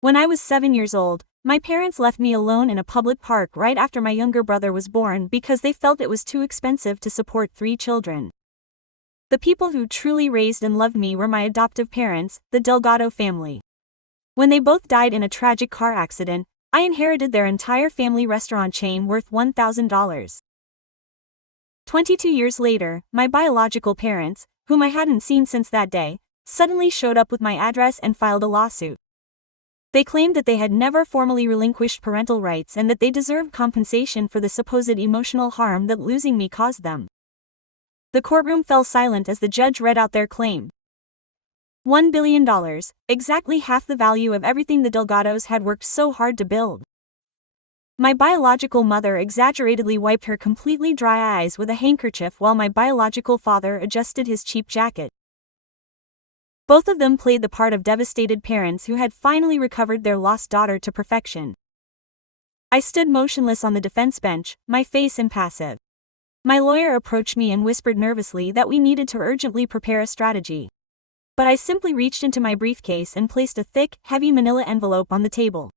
When I was 7 years old, my parents left me alone in a public park right after my younger brother was born because they felt it was too expensive to support 3 children. The people who truly raised and loved me were my adoptive parents, the Delgado family. When they both died in a tragic car accident, I inherited their entire family restaurant chain worth $1,000. 22 years later, my biological parents, whom I hadn't seen since that day, suddenly showed up with my address and filed a lawsuit. They claimed that they had never formally relinquished parental rights and that they deserved compensation for the supposed emotional harm that losing me caused them. The courtroom fell silent as the judge read out their claim. $1 billion, exactly half the value of everything the Delgados had worked so hard to build. My biological mother exaggeratedly wiped her completely dry eyes with a handkerchief while my biological father adjusted his cheap jacket. Both of them played the part of devastated parents who had finally recovered their lost daughter to perfection. I stood motionless on the defense bench, my face impassive. My lawyer approached me and whispered nervously that we needed to urgently prepare a strategy. But I simply reached into my briefcase and placed a thick, heavy manila envelope on the table.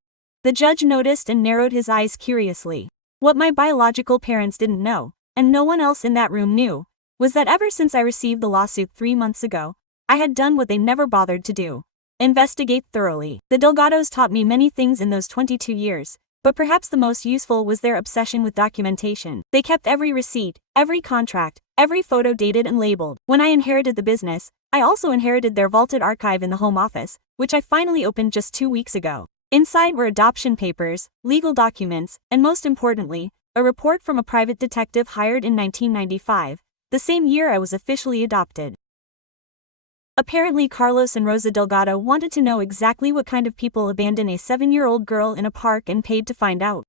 The judge noticed and narrowed his eyes curiously. What my biological parents didn't know, and no one else in that room knew, was that ever since I received the lawsuit 3 months ago, I had done what they never bothered to do: investigate thoroughly. The Delgados taught me many things in those 22 years, but perhaps the most useful was their obsession with documentation. They kept every receipt, every contract, every photo dated and labeled. When I inherited the business, I also inherited their vaulted archive in the home office, which I finally opened just 2 weeks ago. Inside were adoption papers, legal documents, and most importantly, a report from a private detective hired in 1995, the same year I was officially adopted. Apparently Carlos and Rosa Delgado wanted to know exactly what kind of people abandon a 7-year-old girl in a park and paid to find out.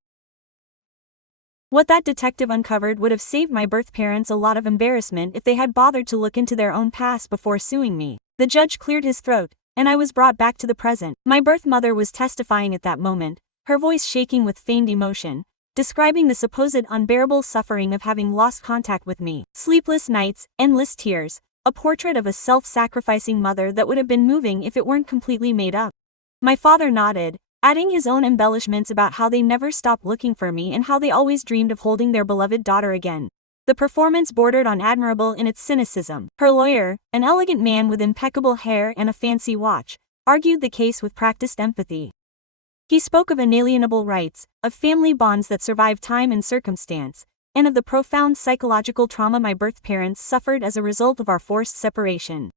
What that detective uncovered would have saved my birth parents a lot of embarrassment if they had bothered to look into their own past before suing me. The judge cleared his throat, and I was brought back to the present. My birth mother was testifying at that moment, her voice shaking with feigned emotion, describing the supposed unbearable suffering of having lost contact with me. Sleepless nights, endless tears, a portrait of a self-sacrificing mother that would have been moving if it weren't completely made up. My father nodded, adding his own embellishments about how they never stopped looking for me and how they always dreamed of holding their beloved daughter again. The performance bordered on admirable in its cynicism. Her lawyer, an elegant man with impeccable hair and a fancy watch, argued the case with practiced empathy. He spoke of inalienable rights, of family bonds that survive time and circumstance, and of the profound psychological trauma my birth parents suffered as a result of our forced separation.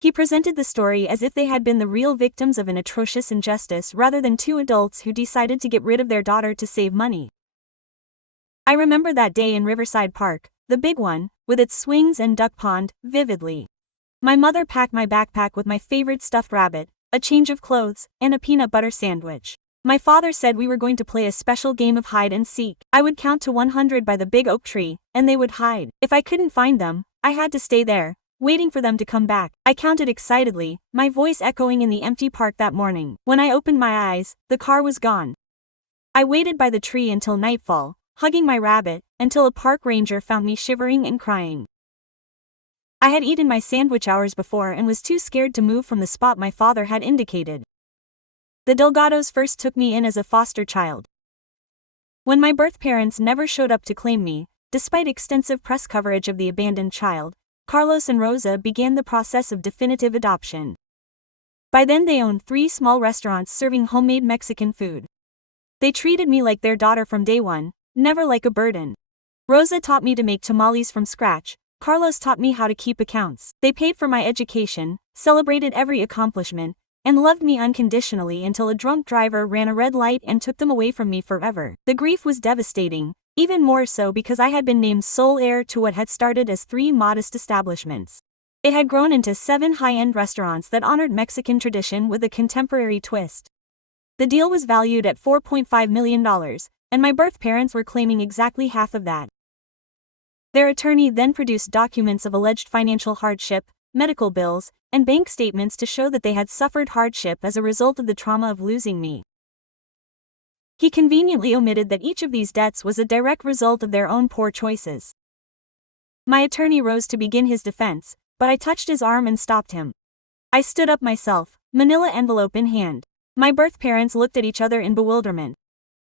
He presented the story as if they had been the real victims of an atrocious injustice rather than 2 adults who decided to get rid of their daughter to save money. I remember that day in Riverside Park, the big one, with its swings and duck pond, vividly. My mother packed my backpack with my favorite stuffed rabbit, a change of clothes, and a peanut butter sandwich. My father said we were going to play a special game of hide and seek. I would count to 100 by the big oak tree, and they would hide. If I couldn't find them, I had to stay there, waiting for them to come back. I counted excitedly, my voice echoing in the empty park that morning. When I opened my eyes, the car was gone. I waited by the tree until nightfall, hugging my rabbit, until a park ranger found me shivering and crying. I had eaten my sandwich hours before and was too scared to move from the spot my father had indicated. The Delgados first took me in as a foster child. When my birth parents never showed up to claim me, despite extensive press coverage of the abandoned child, Carlos and Rosa began the process of definitive adoption. By then they owned 3 small restaurants serving homemade Mexican food. They treated me like their daughter from day one, never like a burden. Rosa taught me to make tamales from scratch, Carlos taught me how to keep accounts. They paid for my education, celebrated every accomplishment, and loved me unconditionally until a drunk driver ran a red light and took them away from me forever. The grief was devastating, even more so because I had been named sole heir to what had started as 3 modest establishments. It had grown into 7 high-end restaurants that honored Mexican tradition with a contemporary twist. The deal was valued at $4.5 million, and my birth parents were claiming exactly half of that. Their attorney then produced documents of alleged financial hardship, medical bills, and bank statements to show that they had suffered hardship as a result of the trauma of losing me. He conveniently omitted that each of these debts was a direct result of their own poor choices. My attorney rose to begin his defense, but I touched his arm and stopped him. I stood up myself, manila envelope in hand. My birth parents looked at each other in bewilderment.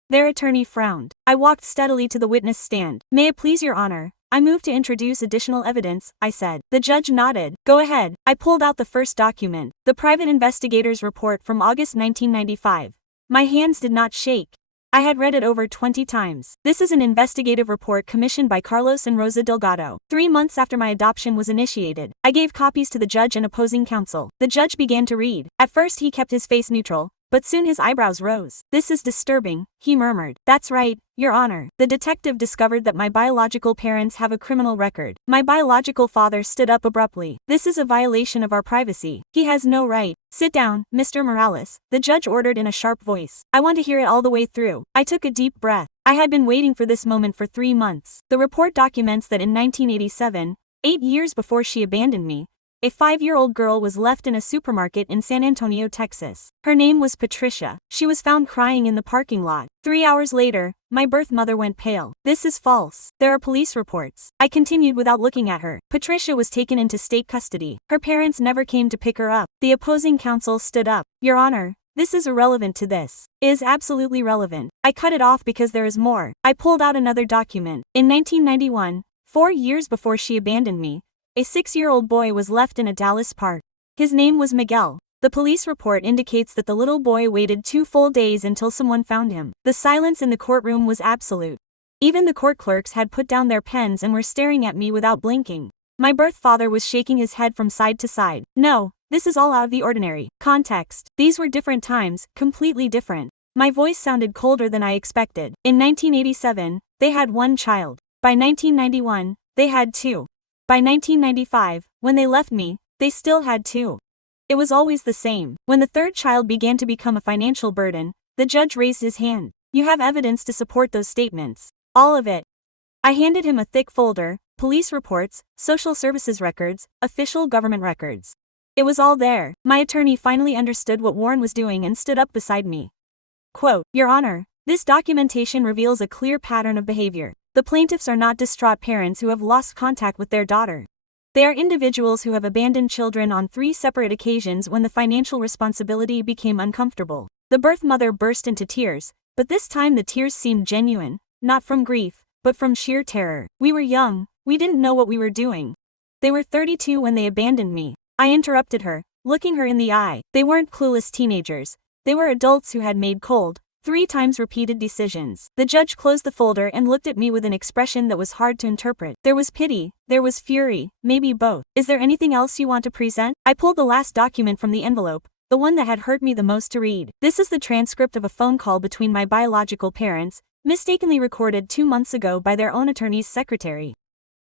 Their attorney frowned. I walked steadily to the witness stand. May it please your honor, I move to introduce additional evidence, I said. The judge nodded. Go ahead. I pulled out the first document, the private investigator's report from August 1995. My hands did not shake. I had read it over 20 times. This is an investigative report commissioned by Carlos and Rosa Delgado. 3 months after my adoption was initiated, I gave copies to the judge and opposing counsel. The judge began to read. At first he kept his face neutral, but soon his eyebrows rose. This is disturbing, he murmured. That's right, Your Honor. The detective discovered that my biological parents have a criminal record. My biological father stood up abruptly. This is a violation of our privacy. He has no right. Sit down, Mr. Morales, the judge ordered in a sharp voice. I want to hear it all the way through. I took a deep breath. I had been waiting for this moment for 3 months. The report documents that in 1987, 8 years before she abandoned me, a 5-year-old girl was left in a supermarket in San Antonio, Texas. Her name was Patricia. She was found crying in the parking lot. 3 hours later, my birth mother went pale. This is false. There are police reports. I continued without looking at her. Patricia was taken into state custody. Her parents never came to pick her up. The opposing counsel stood up. Your Honor, this is irrelevant to this. It is absolutely relevant. I cut it off because there is more. I pulled out another document. In 1991, 4 years before she abandoned me, a 6-year-old boy was left in a Dallas park. His name was Miguel. The police report indicates that the little boy waited 2 full days until someone found him. The silence in the courtroom was absolute. Even the court clerks had put down their pens and were staring at me without blinking. My birth father was shaking his head from side to side. No, this is all out of the ordinary. Context. These were different times, completely different. My voice sounded colder than I expected. In 1987, they had 1 child. By 1991, they had 2. By 1995, when they left me, they still had 2. It was always the same. When the 3rd child began to become a financial burden, the judge raised his hand. You have evidence to support those statements. All of it. I handed him a thick folder, police reports, social services records, official government records. It was all there. My attorney finally understood what Warren was doing and stood up beside me. Quote, Your Honor, this documentation reveals a clear pattern of behavior. The plaintiffs are not distraught parents who have lost contact with their daughter. They are individuals who have abandoned children on 3 separate occasions when the financial responsibility became uncomfortable. The birth mother burst into tears, but this time the tears seemed genuine, not from grief, but from sheer terror. We were young, we didn't know what we were doing. They were 32 when they abandoned me. I interrupted her, looking her in the eye. They weren't clueless teenagers. They were adults who had made cold, 3 times repeated decisions. The judge closed the folder and looked at me with an expression that was hard to interpret. There was pity, there was fury, maybe both. Is there anything else you want to present? I pulled the last document from the envelope, the one that had hurt me the most to read. This is the transcript of a phone call between my biological parents, mistakenly recorded 2 months ago by their own attorney's secretary.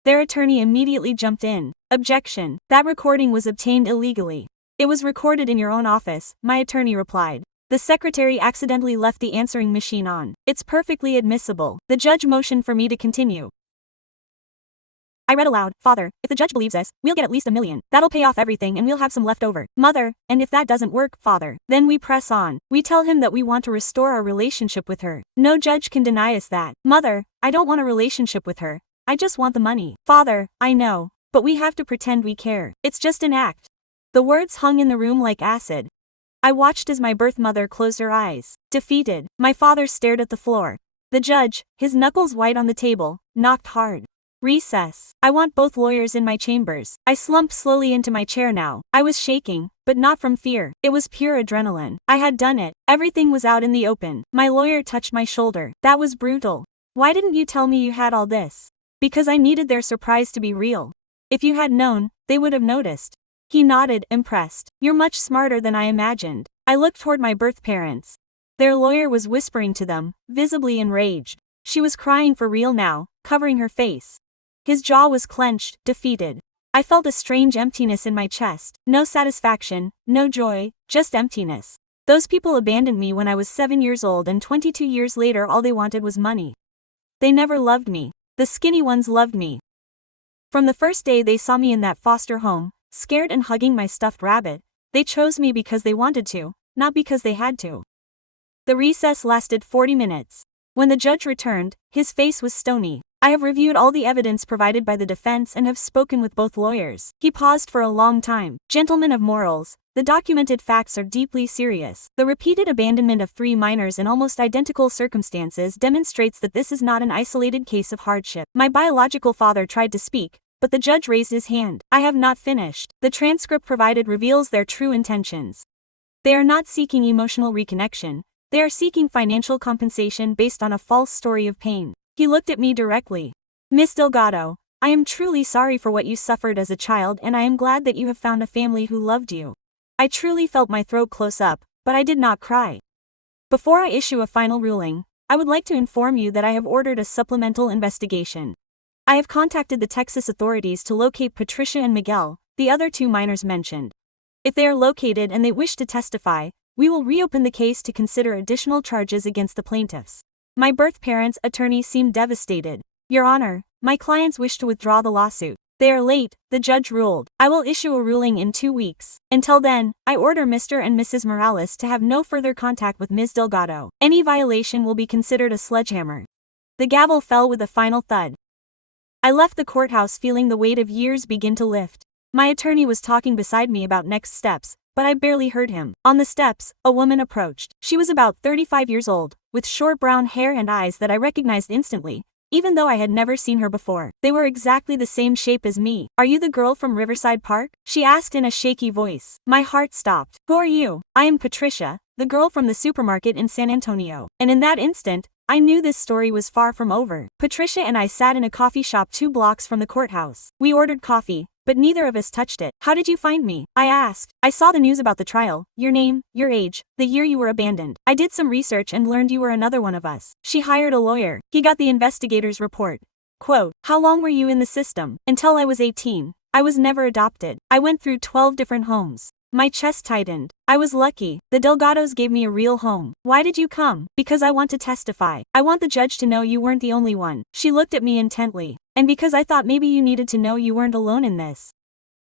Their attorney immediately jumped in. Objection. That recording was obtained illegally. It was recorded in your own office, my attorney replied. The secretary accidentally left the answering machine on. It's perfectly admissible. The judge motioned for me to continue. I read aloud, Father, if the judge believes us, we'll get at least $1 million. That'll pay off everything and we'll have some left over. Mother, and if that doesn't work, Father, then we press on. We tell him that we want to restore our relationship with her. No judge can deny us that. Mother, I don't want a relationship with her. I just want the money. Father, I know, but we have to pretend we care. It's just an act. The words hung in the room like acid. I watched as my birth mother closed her eyes. Defeated, my father stared at the floor. The judge, his knuckles white on the table, knocked hard. Recess. I want both lawyers in my chambers. I slumped slowly into my chair now. I was shaking, but not from fear. It was pure adrenaline. I had done it. Everything was out in the open. My lawyer touched my shoulder. That was brutal. Why didn't you tell me you had all this? Because I needed their surprise to be real. If you had known, they would have noticed. He nodded, impressed. You're much smarter than I imagined. I looked toward my birth parents. Their lawyer was whispering to them, visibly enraged. She was crying for real now, covering her face. His jaw was clenched, defeated. I felt a strange emptiness in my chest. No satisfaction, no joy, just emptiness. Those people abandoned me when I was 7 years old and 22 years later all they wanted was money. They never loved me. The skinny ones loved me. From the first day they saw me in that foster home, scared and hugging my stuffed rabbit, they chose me because they wanted to, not because they had to. The recess lasted 40 minutes. When the judge returned, his face was stony. I have reviewed all the evidence provided by the defense and have spoken with both lawyers. He paused for a long time. Gentlemen of morals, The documented facts are deeply serious. The repeated abandonment of 3 minors in almost identical circumstances demonstrates that this is not an isolated case of hardship. My biological father tried to speak, but the judge raised his hand. I have not finished. The transcript provided reveals their true intentions. They are not seeking emotional reconnection. They are seeking financial compensation based on a false story of pain. He looked at me directly. Miss Delgado, I am truly sorry for what you suffered as a child, and I am glad that you have found a family who loved you. I truly felt my throat close up, but I did not cry. Before I issue a final ruling, I would like to inform you that I have ordered a supplemental investigation. I have contacted the Texas authorities to locate Patricia and Miguel, the other 2 minors mentioned. If they are located and they wish to testify, we will reopen the case to consider additional charges against the plaintiffs. My birth parents' attorney seemed devastated. Your Honor, my clients wish to withdraw the lawsuit. They are late, the judge ruled. I will issue a ruling in 2 weeks. Until then, I order Mr. and Mrs. Morales to have no further contact with Ms. Delgado. Any violation will be considered a sledgehammer. The gavel fell with a final thud. I left the courthouse feeling the weight of years begin to lift. My attorney was talking beside me about next steps, but I barely heard him. On the steps, a woman approached. She was about 35 years old, with short brown hair and eyes that I recognized instantly, even though I had never seen her before. They were exactly the same shape as me. Are you the girl from Riverside Park? She asked in a shaky voice. My heart stopped. Who are you? I am Patricia, the girl from the supermarket in San Antonio. And in that instant, I knew this story was far from over. Patricia and I sat in a coffee shop 2 blocks from the courthouse. We ordered coffee, but neither of us touched it. How did you find me? I asked. I saw the news about the trial, your name, your age, the year you were abandoned. I did some research and learned you were another one of us. She hired a lawyer. He got the investigator's report. Quote, how long were you in the system? Until I was 18. I was never adopted. I went through 12 different homes. My chest tightened. I was lucky. The Delgados gave me a real home. Why did you come? Because I want to testify. I want the judge to know you weren't the only one. She looked at me intently. And because I thought maybe you needed to know you weren't alone in this.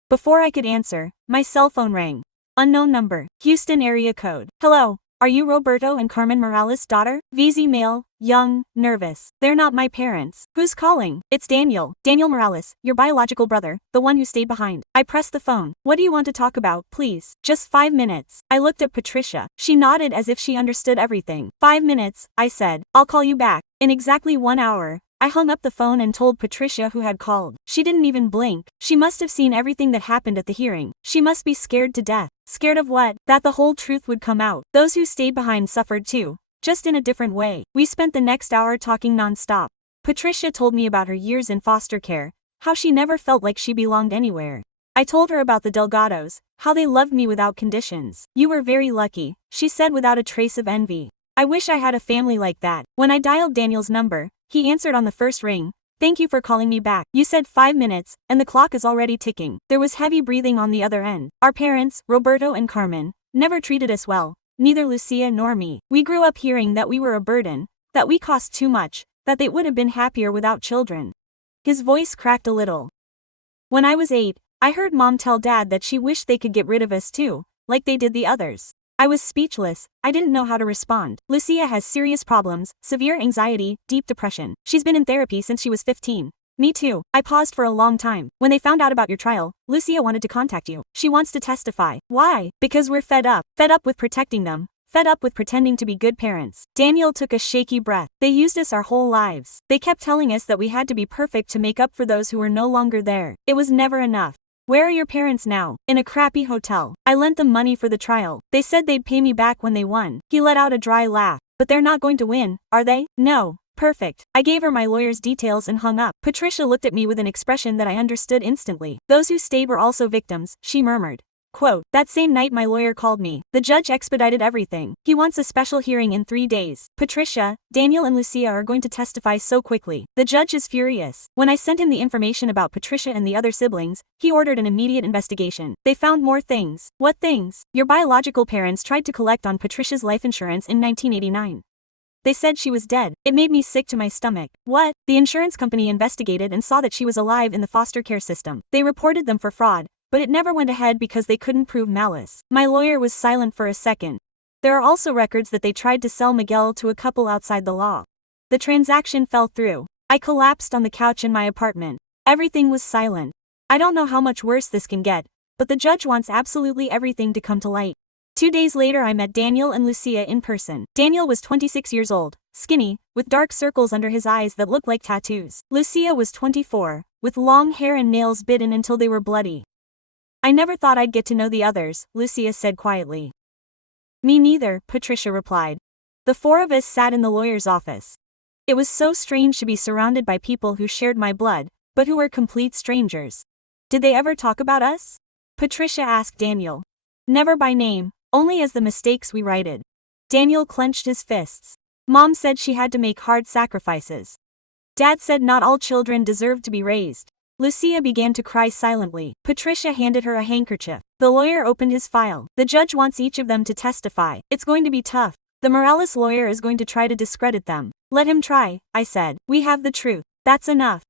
Before I could answer, my cell phone rang. Unknown number. Houston area code. Hello. Are you Roberto and Carmen Morales' daughter? VZ male, young, nervous. They're not my parents. Who's calling? It's Daniel. Daniel Morales, your biological brother, the one who stayed behind. I pressed the phone. What do you want to talk about, please? Just 5 minutes. I looked at Patricia. She nodded as if she understood everything. 5 minutes, I said. I'll call you back. In exactly 1 hour. I hung up the phone and told Patricia who had called. She didn't even blink. She must have seen everything that happened at the hearing. She must be scared to death. Scared of what? That the whole truth would come out. Those who stayed behind suffered too, just in a different way. We spent the next hour talking non-stop. Patricia told me about her years in foster care, how she never felt like she belonged anywhere. I told her about the Delgados, how they loved me without conditions. You were very lucky, she said without a trace of envy. I wish I had a family like that. When I dialed Daniel's number, he answered on the first ring. Thank you for calling me back. You said 5 minutes, and the clock is already ticking. There was heavy breathing on the other end. Our parents, Roberto and Carmen, never treated us well, neither Lucia nor me. We grew up hearing that we were a burden, that we cost too much, that they would have been happier without children. His voice cracked a little. When I was 8, I heard Mom tell Dad that she wished they could get rid of us too, like they did the others. I was speechless. I didn't know how to respond. Lucia has serious problems, severe anxiety, deep depression. She's been in therapy since she was 15. Me too. I paused for a long time. When they found out about your trial, Lucia wanted to contact you. She wants to testify. Why? Because we're fed up. Fed up with protecting them. Fed up with pretending to be good parents. Daniel took a shaky breath. They used us our whole lives. They kept telling us that we had to be perfect to make up for those who were no longer there. It was never enough. Where are your parents now? In a crappy hotel. I lent them money for the trial. They said they'd pay me back when they won. He let out a dry laugh. But they're not going to win, are they? No. Perfect. I gave her my lawyer's details and hung up. Patricia looked at me with an expression that I understood instantly. Those who stayed were also victims, she murmured. Quote, that same night my lawyer called me. The judge expedited everything. He wants a special hearing in 3 days. Patricia, Daniel and Lucia are going to testify so quickly. The judge is furious. When I sent him the information about Patricia and the other siblings, he ordered an immediate investigation. They found more things. What things? Your biological parents tried to collect on Patricia's life insurance in 1989. They said she was dead. It made me sick to my stomach. What? The insurance company investigated and saw that she was alive in the foster care system. They reported them for fraud, but it never went ahead because they couldn't prove malice. My lawyer was silent for a second. There are also records that they tried to sell Miguel to a couple outside the law. The transaction fell through. I collapsed on the couch in my apartment. Everything was silent. I don't know how much worse this can get, but the judge wants absolutely everything to come to light. 2 days later I met Daniel and Lucia in person. Daniel was 26 years old, skinny, with dark circles under his eyes that looked like tattoos. Lucia was 24, with long hair and nails bitten until they were bloody. I never thought I'd get to know the others, Lucia said quietly. Me neither, Patricia replied. The 4 of us sat in the lawyer's office. It was so strange to be surrounded by people who shared my blood, but who were complete strangers. Did they ever talk about us? Patricia asked Daniel. Never by name, only as the mistakes we righted. Daniel clenched his fists. Mom said she had to make hard sacrifices. Dad said not all children deserved to be raised. Lucia began to cry silently. Patricia handed her a handkerchief. The lawyer opened his file. The judge wants each of them to testify. It's going to be tough. The Morales lawyer is going to try to discredit them. Let him try, I said. We have the truth. That's enough.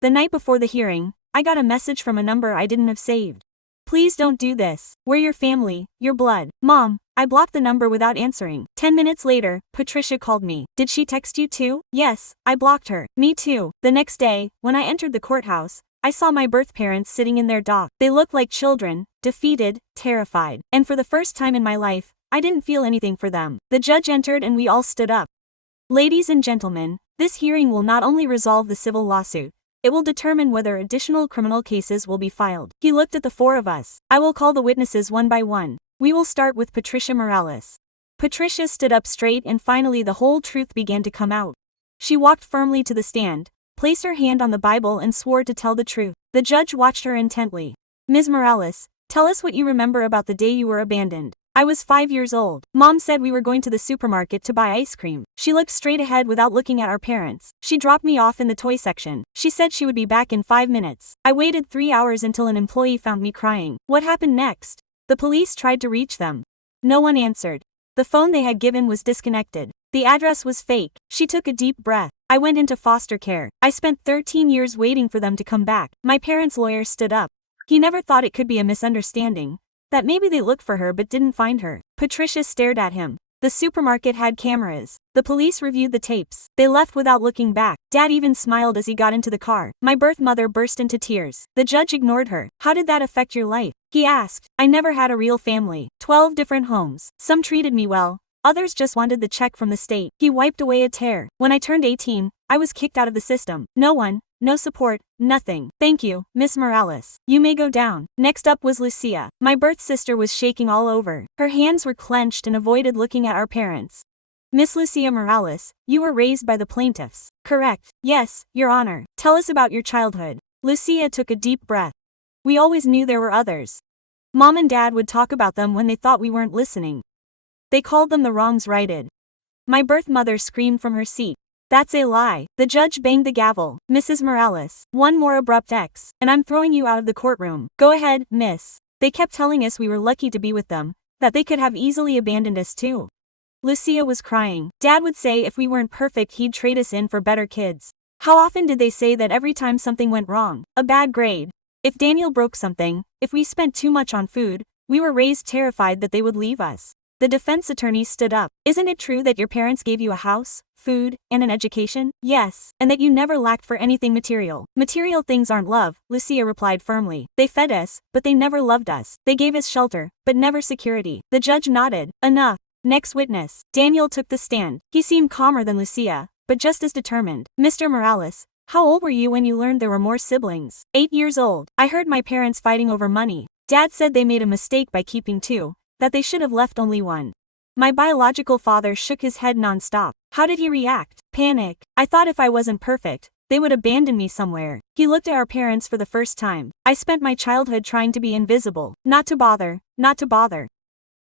The night before the hearing, I got a message from a number I didn't have saved. Please don't do this. We're your family, your blood. Mom, I blocked the number without answering. 10 minutes later, Patricia called me. Did she text you too? Yes, I blocked her. Me too. The next day, when I entered the courthouse, I saw my birth parents sitting in their dock. They looked like children, defeated, terrified. And for the first time in my life, I didn't feel anything for them. The judge entered and we all stood up. Ladies and gentlemen, this hearing will not only resolve the civil lawsuit, it will determine whether additional criminal cases will be filed. He looked at the 4 of us. I will call the witnesses one by one. We will start with Patricia Morales. Patricia stood up straight and finally the whole truth began to come out. She walked firmly to the stand, placed her hand on the Bible and swore to tell the truth. The judge watched her intently. Ms. Morales, tell us what you remember about the day you were abandoned. I was 5 years old. Mom said we were going to the supermarket to buy ice cream. She looked straight ahead without looking at our parents. She dropped me off in the toy section. She said she would be back in 5 minutes. I waited 3 hours until an employee found me crying. What happened next? The police tried to reach them. No one answered. The phone they had given was disconnected. The address was fake. She took a deep breath. I went into foster care. I spent 13 years waiting for them to come back. My parents' lawyer stood up. He never thought it could be a misunderstanding. That maybe they looked for her but didn't find her. Patricia stared at him. The supermarket had cameras. The police reviewed the tapes. They left without looking back. Dad even smiled as he got into the car. My birth mother burst into tears. The judge ignored her. How did that affect your life? He asked. I never had a real family. 12 different homes. Some treated me well. Others just wanted the check from the state. He wiped away a tear. When I turned 18, I was kicked out of the system. No one, no support, nothing. Thank you, Miss Morales. You may go down. Next up was Lucia. My birth sister was shaking all over. Her hands were clenched and avoided looking at our parents. Miss Lucia Morales, you were raised by the plaintiffs. Correct. Yes, Your Honor. Tell us about your childhood. Lucia took a deep breath. We always knew there were others. Mom and Dad would talk about them when they thought we weren't listening. They called them the wrongs righted. My birth mother screamed from her seat. That's a lie. The judge banged the gavel. Mrs. Morales, one more abrupt X, and I'm throwing you out of the courtroom. Go ahead, miss. They kept telling us we were lucky to be with them, that they could have easily abandoned us too. Lucia was crying. Dad would say if we weren't perfect he'd trade us in for better kids. How often did they say that every time something went wrong, a bad grade, if Daniel broke something, if we spent too much on food, we were raised terrified that they would leave us. The defense attorney stood up. Isn't it true that your parents gave you a house, food, and an education? Yes, and that you never lacked for anything material. Material things aren't love, Lucia replied firmly. They fed us, but they never loved us. They gave us shelter, but never security. The judge nodded. Enough. Next witness. Daniel took the stand. He seemed calmer than Lucia, but just as determined. Mr. Morales, how old were you when you learned there were more siblings? 8 years old. I heard my parents fighting over money. Dad said they made a mistake by keeping 2. That they should have left only 1. My biological father shook his head non-stop. How did he react? Panic. I thought if I wasn't perfect, they would abandon me somewhere. He looked at our parents for the first time. I spent my childhood trying to be invisible. Not to bother, not to bother.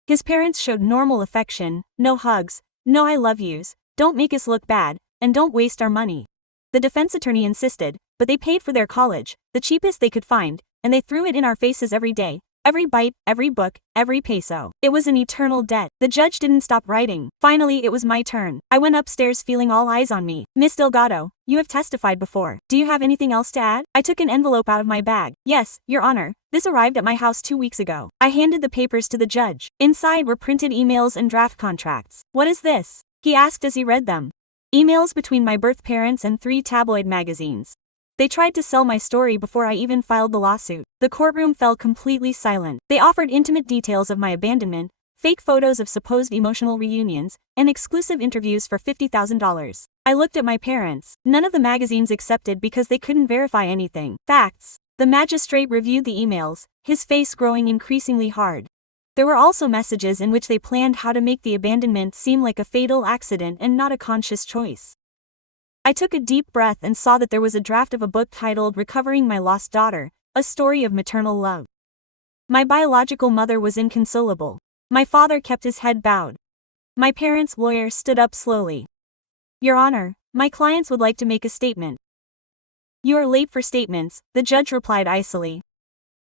His parents showed normal affection, no hugs, no I love yous, don't make us look bad, and don't waste our money. The defense attorney insisted, but they paid for their college, the cheapest they could find, and they threw it in our faces every day. Every bite, every book, every peso. It was an eternal debt. The judge didn't stop writing. Finally, it was my turn. I went upstairs feeling all eyes on me. Miss Delgado, you have testified before. Do you have anything else to add? I took an envelope out of my bag. Yes, Your Honor. This arrived at my house 2 weeks ago. I handed the papers to the judge. Inside were printed emails and draft contracts. What is this? He asked as he read them. Emails between my birth parents and 3 tabloid magazines. They tried to sell my story before I even filed the lawsuit. The courtroom fell completely silent. They offered intimate details of my abandonment, fake photos of supposed emotional reunions, and exclusive interviews for $50,000. I looked at my parents. None of the magazines accepted because they couldn't verify anything. Facts. The magistrate reviewed the emails, his face growing increasingly hard. There were also messages in which they planned how to make the abandonment seem like a fatal accident and not a conscious choice. I took a deep breath and saw that there was a draft of a book titled Recovering My Lost Daughter, a story of maternal love. My biological mother was inconsolable. My father kept his head bowed. My parents' lawyer stood up slowly. Your Honor, my clients would like to make a statement. You are late for statements, the judge replied icily.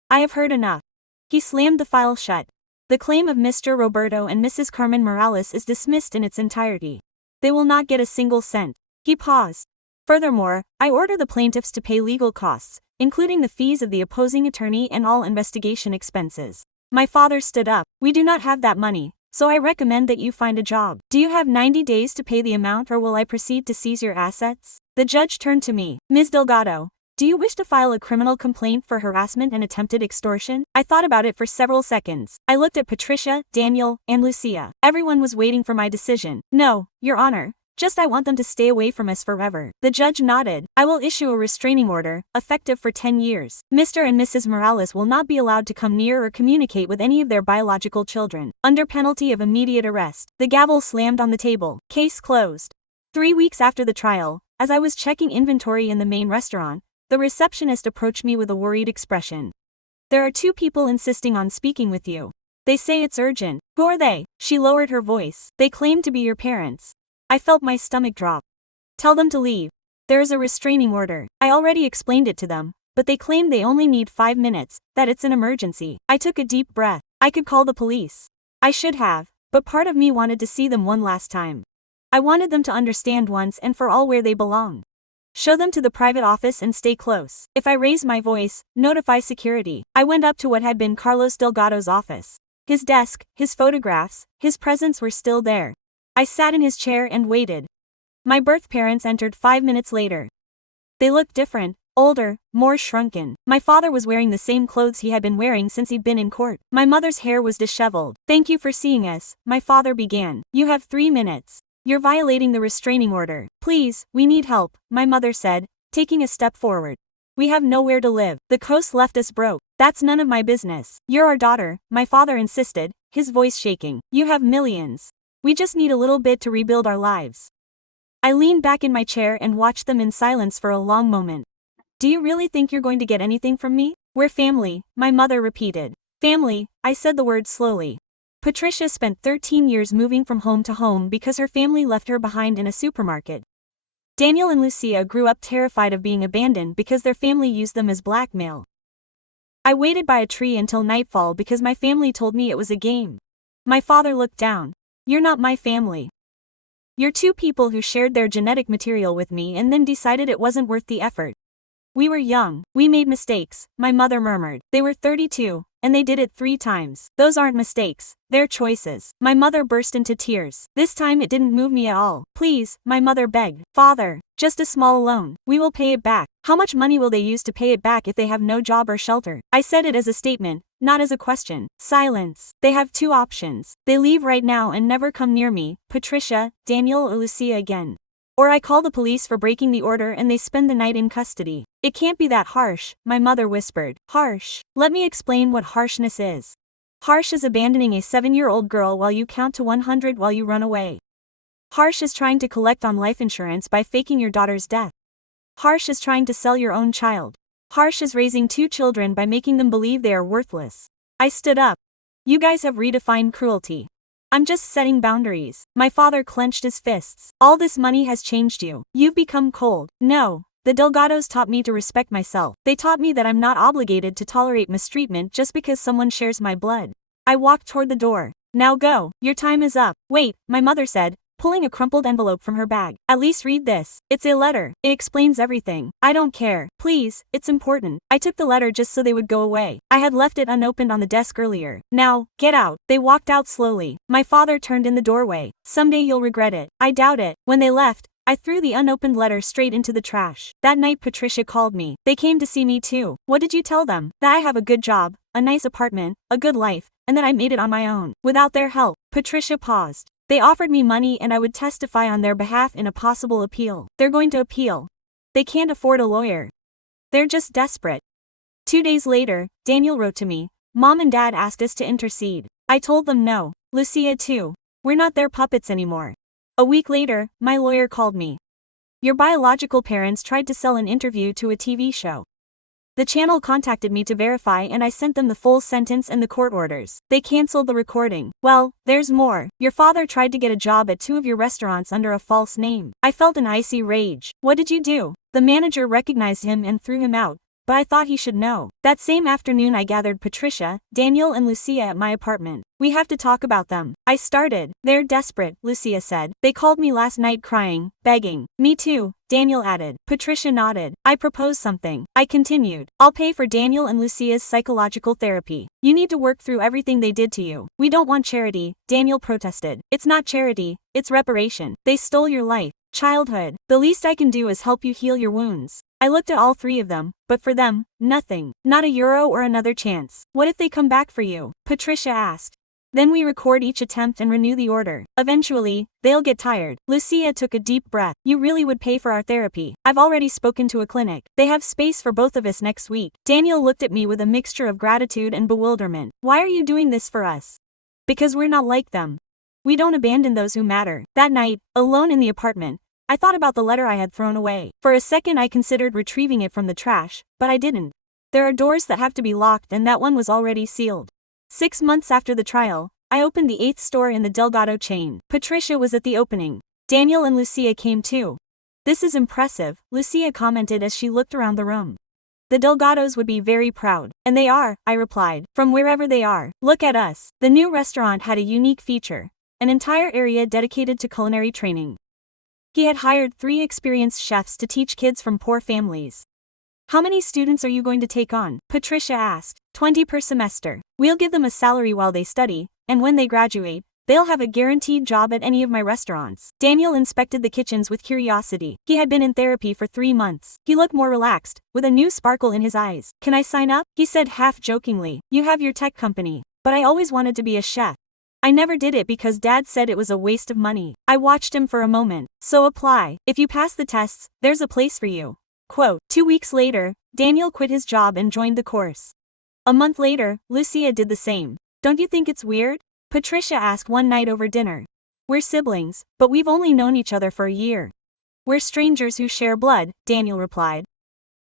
I have heard enough. He slammed the file shut. The claim of Mr. Roberto and Mrs. Carmen Morales is dismissed in its entirety. They will not get a single cent. He paused. Furthermore, I order the plaintiffs to pay legal costs, including the fees of the opposing attorney and all investigation expenses. My father stood up. We do not have that money, so I recommend that you find a job. Do you have 90 days to pay the amount, or will I proceed to seize your assets? The judge turned to me. Ms. Delgado, do you wish to file a criminal complaint for harassment and attempted extortion? I thought about it for several seconds. I looked at Patricia, Daniel, and Lucia. Everyone was waiting for my decision. No, Your Honor. Just I want them to stay away from us forever. The judge nodded. I will issue a restraining order, effective for 10 years. Mr. and Mrs. Morales will not be allowed to come near or communicate with any of their biological children, under penalty of immediate arrest. The gavel slammed on the table. Case closed. 3 weeks after the trial, as I was checking inventory in the main restaurant, the receptionist approached me with a worried expression. There are 2 people insisting on speaking with you. They say it's urgent. Who are they? She lowered her voice. They claim to be your parents. I felt my stomach drop. Tell them to leave. There is a restraining order. I already explained it to them, but they claim they only need 5 minutes, that it's an emergency. I took a deep breath. I could call the police. I should have, but part of me wanted to see them one last time. I wanted them to understand once and for all where they belong. Show them to the private office and stay close. If I raised my voice, notify security. I went up to what had been Carlos Delgado's office. His desk, his photographs, his presence were still there. I sat in his chair and waited. My birth parents entered 5 minutes later. They looked different, older, more shrunken. My father was wearing the same clothes he had been wearing since he'd been in court. My mother's hair was disheveled. Thank you for seeing us, my father began. You have 3 minutes. You're violating the restraining order. Please, we need help, my mother said, taking a step forward. We have nowhere to live. The coast left us broke. That's none of my business. You're our daughter, my father insisted, his voice shaking. You have millions. We just need a little bit to rebuild our lives. I leaned back in my chair and watched them in silence for a long moment. Do you really think you're going to get anything from me? We're family, my mother repeated. Family, I said the word slowly. Patricia spent 13 years moving from home to home because her family left her behind in a supermarket. Daniel and Lucia grew up terrified of being abandoned because their family used them as blackmail. I waited by a tree until nightfall because my family told me it was a game. My father looked down. You're not my family. You're 2 people who shared their genetic material with me and then decided it wasn't worth the effort. We were young, we made mistakes, my mother murmured. They were 32, and they did it 3 times. Those aren't mistakes, they're choices. My mother burst into tears. This time it didn't move me at all. Please, my mother begged. Father, just a small loan. We will pay it back. How much money will they use to pay it back if they have no job or shelter? I said it as a statement, not as a question. Silence. They have 2 options. They leave right now and never come near me, Patricia, Daniel or Lucia again. Or I call the police for breaking the order and they spend the night in custody. It can't be that harsh, my mother whispered. Harsh. Let me explain what harshness is. Harsh is abandoning a 7-year-old girl while you count to 100 while you run away. Harsh is trying to collect on life insurance by faking your daughter's death. Harsh is trying to sell your own child. Harsh is raising 2 children by making them believe they are worthless. I stood up. You guys have redefined cruelty. I'm just setting boundaries. My father clenched his fists. All this money has changed you. You've become cold. No. The Delgados taught me to respect myself. They taught me that I'm not obligated to tolerate mistreatment just because someone shares my blood. I walked toward the door. Now go. Your time is up. Wait, my mother said, pulling a crumpled envelope from her bag. At least read this. It's a letter. It explains everything. I don't care. Please, it's important. I took the letter just so they would go away. I had left it unopened on the desk earlier. Now, get out. They walked out slowly. My father turned in the doorway. Someday you'll regret it. I doubt it. When they left, I threw the unopened letter straight into the trash. That night Patricia called me. They came to see me too. What did you tell them? That I have a good job, a nice apartment, a good life, and that I made it on my own. Without their help. Patricia paused. They offered me money and I would testify on their behalf in a possible appeal. They're going to appeal. They can't afford a lawyer. They're just desperate. 2 days later, Daniel wrote to me. Mom and Dad asked us to intercede. I told them no. Lucia too. We're not their puppets anymore. A week later, my lawyer called me. Your biological parents tried to sell an interview to a TV show. The channel contacted me to verify and I sent them the full sentence and the court orders. They canceled the recording. Well, there's more. Your father tried to get a job at 2 of your restaurants under a false name. I felt an icy rage. What did you do? The manager recognized him and threw him out. But I thought he should know. That same afternoon I gathered Patricia, Daniel and Lucia at my apartment. We have to talk about them. I started. They're desperate, Lucia said. They called me last night crying, begging. Me too, Daniel added. Patricia nodded. I proposed something. I continued. I'll pay for Daniel and Lucia's psychological therapy. You need to work through everything they did to you. We don't want charity, Daniel protested. It's not charity, it's reparation. They stole your life. Childhood. The least I can do is help you heal your wounds. I looked at all 3 of them, but for them, nothing. Not a euro or another chance. What if they come back for you? Patricia asked. Then we record each attempt and renew the order. Eventually, they'll get tired. Lucia took a deep breath. You really would pay for our therapy. I've already spoken to a clinic. They have space for both of us next week. Daniel looked at me with a mixture of gratitude and bewilderment. Why are you doing this for us? Because we're not like them. We don't abandon those who matter. That night, alone in the apartment, I thought about the letter I had thrown away. For a second I considered retrieving it from the trash, but I didn't. There are doors that have to be locked and that one was already sealed. 6 months after the trial, I opened the 8th store in the Delgado chain. Patricia was at the opening. Daniel and Lucia came too. This is impressive, Lucia commented as she looked around the room. The Delgados would be very proud. And they are, I replied, from wherever they are. Look at us. The new restaurant had a unique feature. An entire area dedicated to culinary training. He had hired 3 experienced chefs to teach kids from poor families. How many students are you going to take on? Patricia asked. 20 per semester. We'll give them a salary while they study, and when they graduate, they'll have a guaranteed job at any of my restaurants. Daniel inspected the kitchens with curiosity. He had been in therapy for 3 months. He looked more relaxed, with a new sparkle in his eyes. Can I sign up? He said half-jokingly. You have your tech company, but I always wanted to be a chef. I never did it because Dad said it was a waste of money. I watched him for a moment. So apply. If you pass the tests, there's a place for you. Quote. 2 weeks later, Daniel quit his job and joined the course. A month later, Lucia did the same. Don't you think it's weird? Patricia asked one night over dinner. We're siblings, but we've only known each other for a year. We're strangers who share blood, Daniel replied.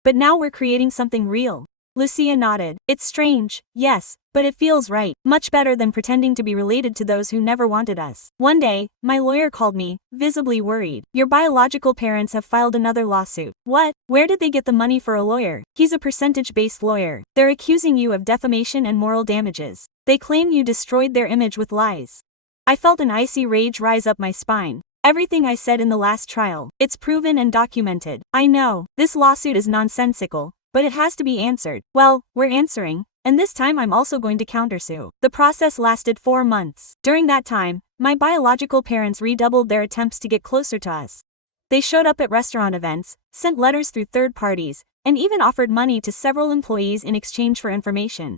But now we're creating something real. Lucia nodded. It's strange, yes, but it feels right, much better than pretending to be related to those who never wanted us. One day, my lawyer called me, visibly worried. Your biological parents have filed another lawsuit. What? Where did they get the money for a lawyer? He's a percentage-based lawyer. They're accusing you of defamation and moral damages. They claim you destroyed their image with lies. I felt an icy rage rise up my spine. Everything I said in the last trial, it's proven and documented. I know, this lawsuit is nonsensical, but it has to be answered. Well, we're answering, and this time I'm also going to countersue. The process lasted 4 months. During that time, my biological parents redoubled their attempts to get closer to us. They showed up at restaurant events, sent letters through third parties, and even offered money to several employees in exchange for information.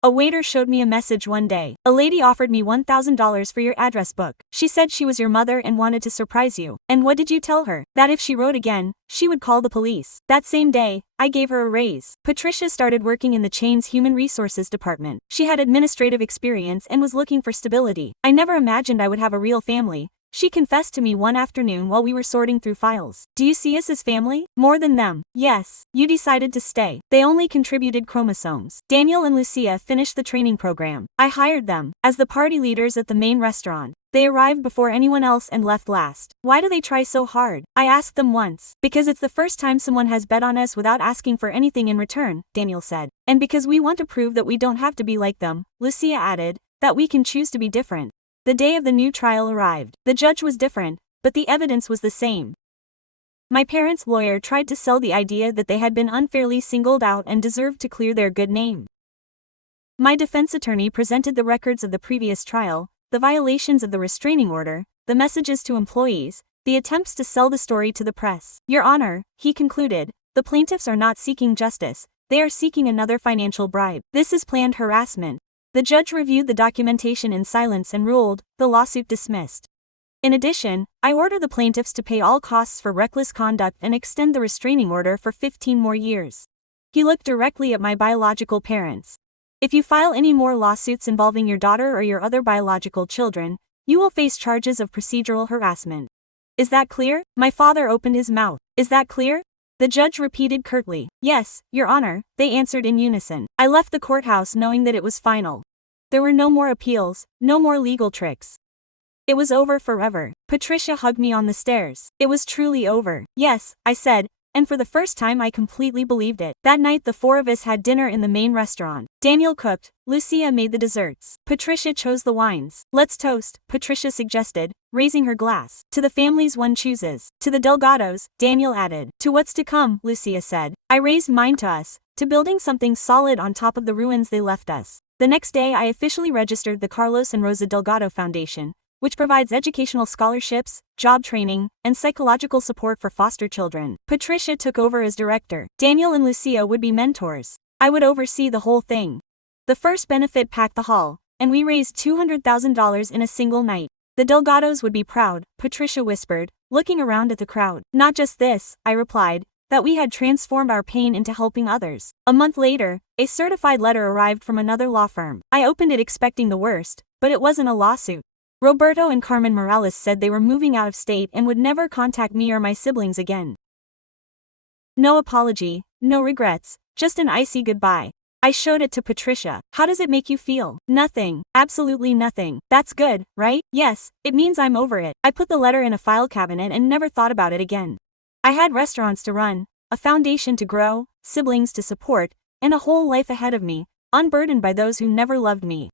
A waiter showed me a message one day. A lady offered me $1,000 for your address book. She said she was your mother and wanted to surprise you. And what did you tell her? That if she wrote again, she would call the police. That same day, I gave her a raise. Patricia started working in the chain's human resources department. She had administrative experience and was looking for stability. I never imagined I would have a real family. She confessed to me one afternoon while we were sorting through files. Do you see us as family? More than them. Yes. You decided to stay. They only contributed chromosomes. Daniel and Lucia finished the training program. I hired them as the party leaders at the main restaurant. They arrived before anyone else and left last. Why do they try so hard? I asked them once. Because it's the first time someone has bet on us without asking for anything in return, Daniel said. And because we want to prove that we don't have to be like them, Lucia added, that we can choose to be different. The day of the new trial arrived. The judge was different, but the evidence was the same. My parents' lawyer tried to sell the idea that they had been unfairly singled out and deserved to clear their good name. My defense attorney presented the records of the previous trial, the violations of the restraining order, the messages to employees, The attempts to sell the story to the press. Your Honor, he concluded, the plaintiffs are not seeking justice, they are seeking another financial bribe. This is planned harassment. The judge reviewed the documentation in silence and ruled, the lawsuit dismissed. In addition, I order the plaintiffs to pay all costs for reckless conduct and extend the restraining order for 15 more years. He looked directly at my biological parents. If you file any more lawsuits involving your daughter or your other biological children, you will face charges of procedural harassment. Is that clear? My father opened his mouth. Is that clear? The judge repeated curtly. Yes, Your Honor, they answered in unison. I left the courthouse knowing that it was final. There were no more appeals, no more legal tricks. It was over forever. Patricia hugged me on the stairs. It was truly over. Yes, I said, and for the first time I completely believed it. That night the four of us had dinner in the main restaurant. Daniel cooked, Lucia made the desserts. Patricia chose the wines. Let's toast, Patricia suggested, raising her glass. To the families one chooses. To the Delgados, Daniel added. To what's to come, Lucia said. I raised mine to us. To building something solid on top of the ruins they left us. The next day I officially registered the Carlos and Rosa Delgado Foundation, which provides educational scholarships, job training, and psychological support for foster children. Patricia took over as director. Daniel and Lucia would be mentors. I would oversee the whole thing. The first benefit packed the hall, and we raised $200,000 in a single night. The Delgados would be proud, Patricia whispered, looking around at the crowd. Not just this, I replied, that we had transformed our pain into helping others. A month later, a certified letter arrived from another law firm. I opened it expecting the worst, but it wasn't a lawsuit. Roberto and Carmen Morales said they were moving out of state and would never contact me or my siblings again. No apology, no regrets, just an icy goodbye. I showed it to Patricia. How does it make you feel? Nothing, absolutely nothing. That's good, right? Yes, it means I'm over it. I put the letter in a file cabinet and never thought about it again. I had restaurants to run, a foundation to grow, siblings to support, and a whole life ahead of me, unburdened by those who never loved me.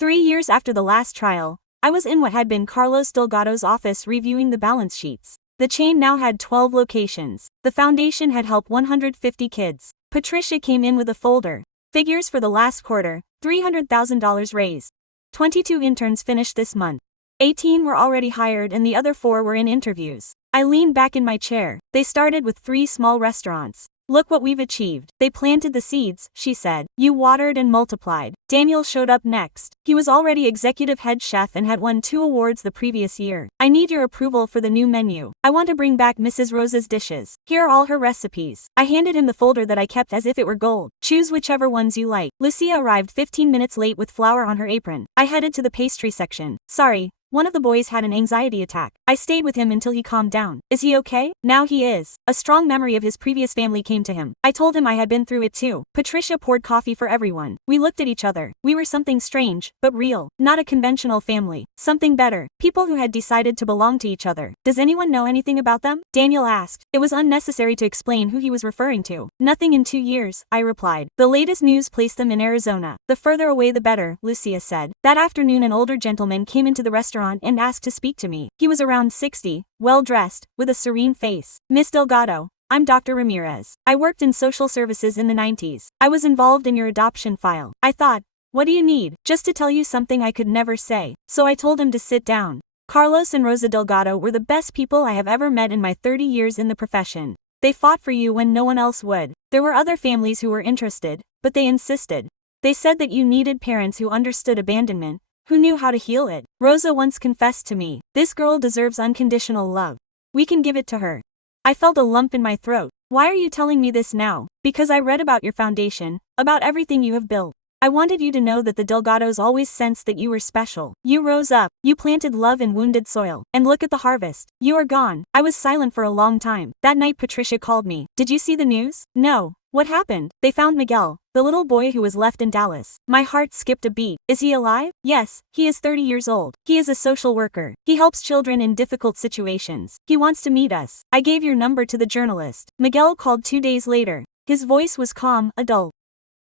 3 years after the last trial, I was in what had been Carlos Delgado's office reviewing the balance sheets. The chain now had 12 locations. The foundation had helped 150 kids. Patricia came in with a folder. Figures for the last quarter, $300,000 raised. 22 interns finished this month. 18 were already hired and the other 4 were in interviews. I leaned back in my chair. They started with 3 small restaurants. Look what we've achieved. They planted the seeds, she said. You watered and multiplied. Daniel showed up next. He was already executive head chef and had won 2 awards the previous year. I need your approval for the new menu. I want to bring back Mrs. Rosa's dishes. Here are all her recipes. I handed him the folder that I kept as if it were gold. Choose whichever ones you like. Lucia arrived 15 minutes late with flour on her apron. I headed to the pastry section. Sorry. One of the boys had an anxiety attack. I stayed with him until he calmed down. Is he okay? Now he is. A strong memory of his previous family came to him. I told him I had been through it too. Patricia poured coffee for everyone. We looked at each other. We were something strange, but real. Not a conventional family. Something better. People who had decided to belong to each other. Does anyone know anything about them? Daniel asked. It was unnecessary to explain who he was referring to. Nothing in 2 years, I replied. The latest news placed them in Arizona. The further away the better, Lucia said. That afternoon an older gentleman came into the restaurant and asked to speak to me. He was around 60, well-dressed, with a serene face. Miss Delgado, I'm Dr. Ramirez. I worked in social services in the 90s. I was involved in your adoption file. I thought, what do you need? Just to tell you something I could never say. So I told him to sit down. Carlos and Rosa Delgado were the best people I have ever met in my 30 years in the profession. They fought for you when no one else would. There were other families who were interested, but they insisted. They said that you needed parents who understood abandonment, who knew how to heal it. Rosa once confessed to me, this girl deserves unconditional love. We can give it to her. I felt a lump in my throat. Why are you telling me this now? Because I read about your foundation, about everything you have built. I wanted you to know that the Delgados always sensed that you were special. You rose up, you planted love in wounded soil, and look at the harvest. You are gone. I was silent for a long time. That night Patricia called me. Did you see the news? No. What happened? They found Miguel, the little boy who was left in Dallas. My heart skipped a beat. Is he alive? Yes, he is 30 years old. He is a social worker. He helps children in difficult situations. He wants to meet us. I gave your number to the journalist. Miguel called 2 days later. His voice was calm, adult.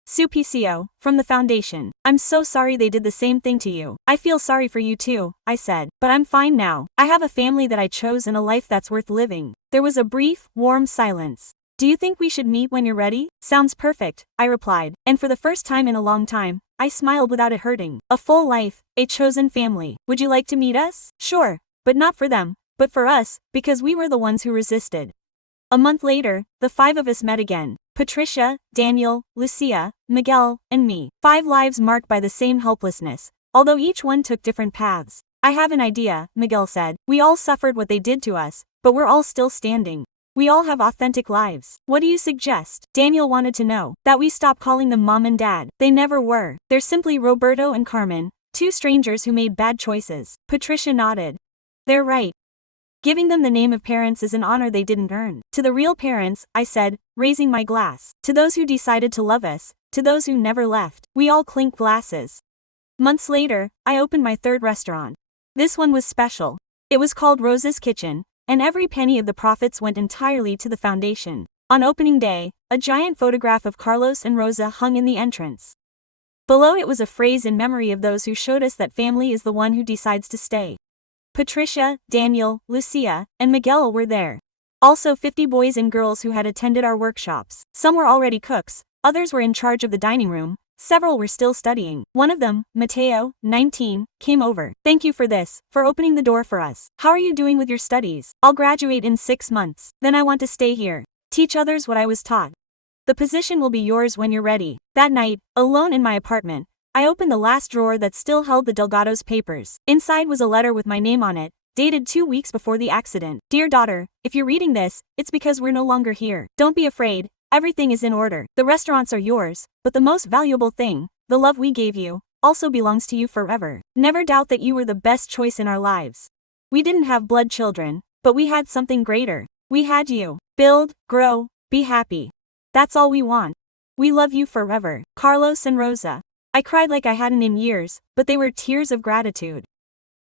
Supicio, from the foundation. I'm so sorry they did the same thing to you. I feel sorry for you too, I said. But I'm fine now. I have a family that I chose and a life that's worth living. There was a brief, warm silence. Do you think we should meet when you're ready? Sounds perfect, I replied. And for the first time in a long time, I smiled without it hurting. A full life, a chosen family. Would you like to meet us? Sure, but not for them. but for us, because we were the ones who resisted. A month later, the 5 of us met again. Patricia, Daniel, Lucia, Miguel, and me. 5 lives marked by the same helplessness, although each one took different paths. I have an idea, Miguel said. We all suffered what they did to us, but we're all still standing. We all have authentic lives. What do you suggest? Daniel wanted to know. That we stop calling them mom and dad. They never were. They're simply Roberto and Carmen, 2 strangers who made bad choices. Patricia nodded. They're right. Giving them the name of parents is an honor they didn't earn. To the real parents, I said, raising my glass. To those who decided to love us, to those who never left. We all clinked glasses. Months later, I opened my 3rd restaurant. This one was special. It was called Rosa's Kitchen, and every penny of the profits went entirely to the foundation. On opening day, a giant photograph of Carlos and Rosa hung in the entrance. Below it was a phrase in memory of those who showed us that family is the one who decides to stay. Patricia, Daniel, Lucia, and Miguel were there. Also 50 boys and girls who had attended our workshops. Some were already cooks, others were in charge of the dining room, several were still studying. One of them, Mateo, 19, came over. Thank you for this, for opening the door for us. How are you doing with your studies? I'll graduate in 6 months. Then I want to stay here. Teach others what I was taught. The position will be yours when you're ready. That night, alone in my apartment, I opened the last drawer that still held the Delgados' papers. Inside was a letter with my name on it, dated 2 weeks before the accident. Dear daughter, if you're reading this, it's because we're no longer here. Don't be afraid. Everything is in order. The restaurants are yours, but the most valuable thing, the love we gave you, also belongs to you forever. Never doubt that you were the best choice in our lives. We didn't have blood children, but we had something greater. We had you. Build, grow, be happy. That's all we want. We love you forever. Carlos and Rosa. I cried like I hadn't in years, but they were tears of gratitude.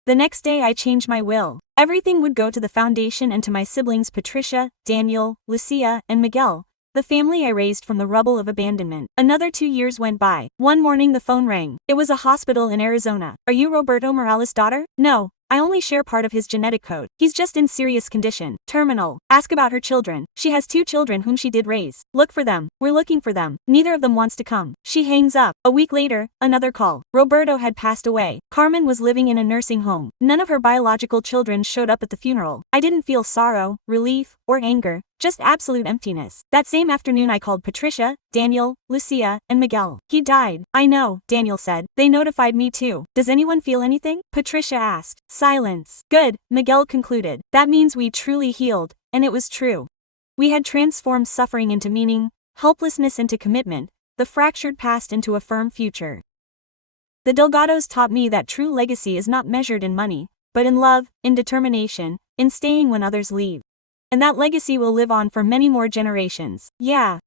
The next day I changed my will. Everything would go to the foundation and to my siblings Patricia, Daniel, Lucia, and Miguel, the family I raised from the rubble of abandonment. Another 2 years went by. One morning the phone rang. It was a hospital in Arizona. Are you Roberto Morales' daughter? No. I only share part of his genetic code. He's just in serious condition. Terminal. Ask about her children. She has 2 children whom she did raise. Look for them. We're looking for them. Neither of them wants to come. She hangs up. A week later, another call. Roberto had passed away. Carmen was living in a nursing home. None of her biological children showed up at the funeral. I didn't feel sorrow, relief, or anger. Just absolute emptiness. That same afternoon I called Patricia, Daniel, Lucia, and Miguel. He died. I know, Daniel said. They notified me too. Does anyone feel anything? Patricia asked. Silence. Good, Miguel concluded. That means we truly healed, and it was true. We had transformed suffering into meaning, helplessness into commitment, the fractured past into a firm future. The Delgados taught me that true legacy is not measured in money, but in love, in determination, in staying when others leave. And that legacy will live on for many more generations. Yeah.